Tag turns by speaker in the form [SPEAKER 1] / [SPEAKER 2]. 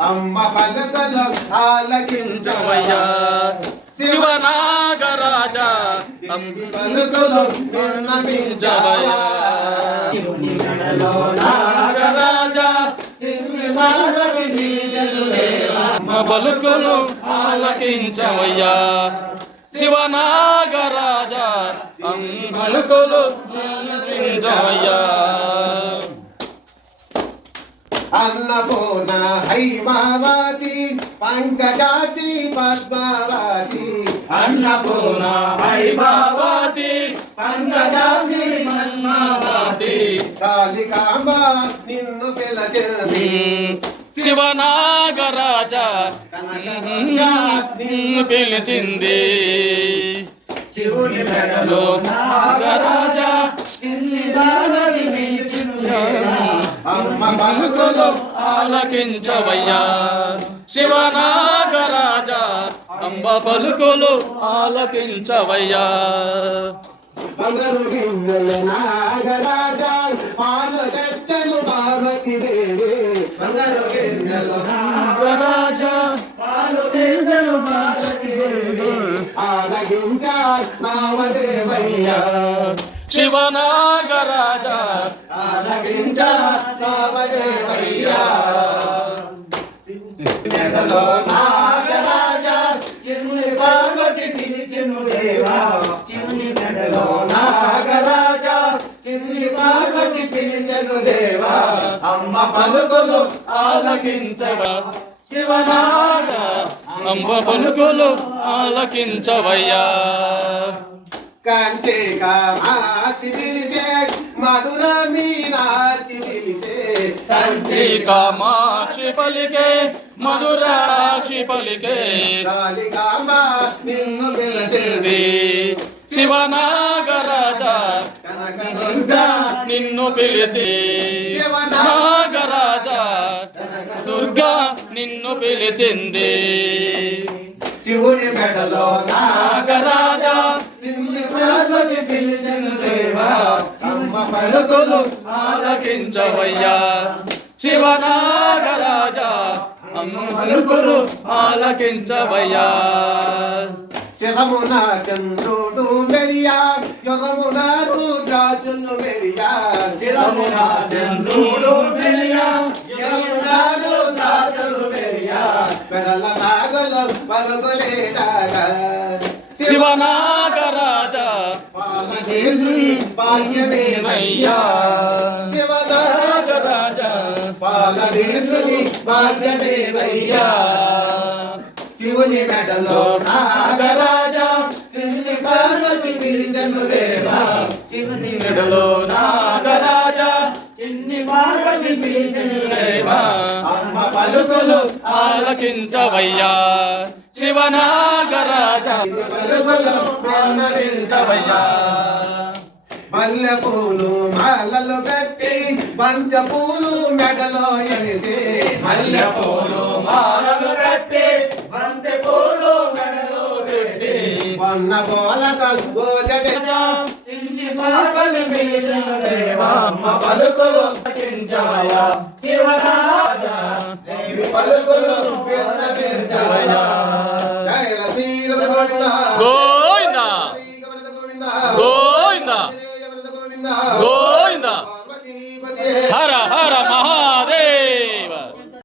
[SPEAKER 1] అమ్మ పలుకలు ఆలకించవయ్యా.
[SPEAKER 2] శివనాగరాజ
[SPEAKER 1] దేవి పలుకలు
[SPEAKER 3] మెడలో
[SPEAKER 1] నాగరాజ
[SPEAKER 2] అమ్మ పలుకులు ఆలకించవయ్యా. శివనాగరాజ పలుకులు ఆలకించవయ్యా
[SPEAKER 1] అన్నపూర్ణ హైమావతి పంకజాచి పద్మావతి. అన్నపూర్ణ హైమావతి పంకజాచి పద్మావతి. కాళికాంబ నిన్ను పిలచింది
[SPEAKER 2] శివనాగరాజ నిన్ను పిలిచింది.
[SPEAKER 3] శివుని మెడలో
[SPEAKER 1] అమ్మ
[SPEAKER 2] ఆలకించవయ్యా. శివనాగరాజా అంబ పలుకులు ఆలకించవయ్యా.
[SPEAKER 1] బంగారు గిన్నెల నాగరాజ పాలు తెచ్చను పార్వతి దేవి బంగారు గిన్నెలు
[SPEAKER 2] నాగరాజ
[SPEAKER 1] పాలు తెచ్చను పార్వతి దేవి ఆలకించ నామదేవయ్యా.
[SPEAKER 2] శివనాగరాజ.
[SPEAKER 1] నాగరాజ చిరుని పార్వతి పిలిచెను దేవా
[SPEAKER 3] శివుని మెడలో
[SPEAKER 1] నాగరాజ చిన్ని పార్వతి పిలిచెను దేవా అమ్మ పలుకులు
[SPEAKER 2] ఆలకించవా శివనాగ అంబ పలుకులు ఆలకించవయ్యా.
[SPEAKER 1] కంటే కామాచి పిలిసే మధుర మీనాచి పిలిసే కంటే
[SPEAKER 2] కామాక్షి పలికే మధురాక్షి పలికే
[SPEAKER 1] కాళికాంబ నిన్ను పిలిచింది.
[SPEAKER 2] ది శివనాగరాజ
[SPEAKER 1] కనకదుర్గా
[SPEAKER 2] నిన్ను పిలిచి. నాగరాజ దుర్గా నిన్ను పిలిచింది.
[SPEAKER 1] శివుని మెడలో
[SPEAKER 2] నాగరాజ
[SPEAKER 1] పార్వతి పిలిచెను దేవా అమ్మ పలుకులు
[SPEAKER 2] ఆలకించవయ్యా. శివనాగరాజ అమ్మ పలుకులు ఆలకించవయ్యా.
[SPEAKER 1] శిరమున చంద్రుడు మెరియా యుగమున రుద్రాచులు మెరియా.
[SPEAKER 3] శిరమున చంద్రుడు మెరియా,
[SPEAKER 1] యుగమున రుద్రాచులు మెరియా. పెడల నాగలు పరుగులేటాగా.
[SPEAKER 2] శివనాగరాజ
[SPEAKER 1] పాలకేంద్రుని భాగ్యమేనయ్యా శివనాగ
[SPEAKER 2] నాగరాజ
[SPEAKER 1] శివుని మెడలో నాగరాజా శివుని పార్వతి పిలిచను దేవా.
[SPEAKER 3] శివుని
[SPEAKER 2] మెడలో నాగరాజా
[SPEAKER 3] చిన్ని పార్వతి పిలిచను
[SPEAKER 2] దేవా.
[SPEAKER 1] అమ్మ పలుకులు
[SPEAKER 2] ఆలకించవయ్యా. శివనాగరాజ.
[SPEAKER 1] పలుకులు ఆలకించవయ్యా. మల్లె పూలు మాలలు కట్టి బంచ పూలు మెడలో ఎరిసి మల్లె
[SPEAKER 3] కొన్న బోలక భోజ
[SPEAKER 1] అమ్మ పలుకులు
[SPEAKER 2] పలుకులు
[SPEAKER 3] పెద్ద
[SPEAKER 1] పెంచాయా జయ లక్ష్మీ గోవింద. గోవింద. గోవింద.
[SPEAKER 2] గోవింద.